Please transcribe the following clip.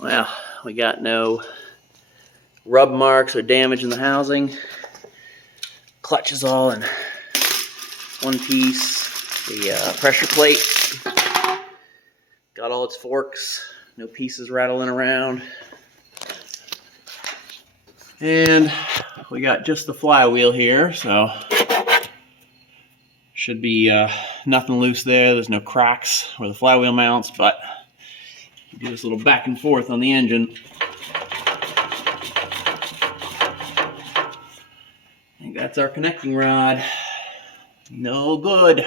Well, we got no rub marks or damage in the housing. Clutch is all in one piece. The pressure plate got all its forks, no pieces rattling around. And we got just the flywheel here, so should be nothing loose there. There's no cracks where the flywheel mounts, but you do this little back and forth on the engine. I think that's our connecting rod. No good.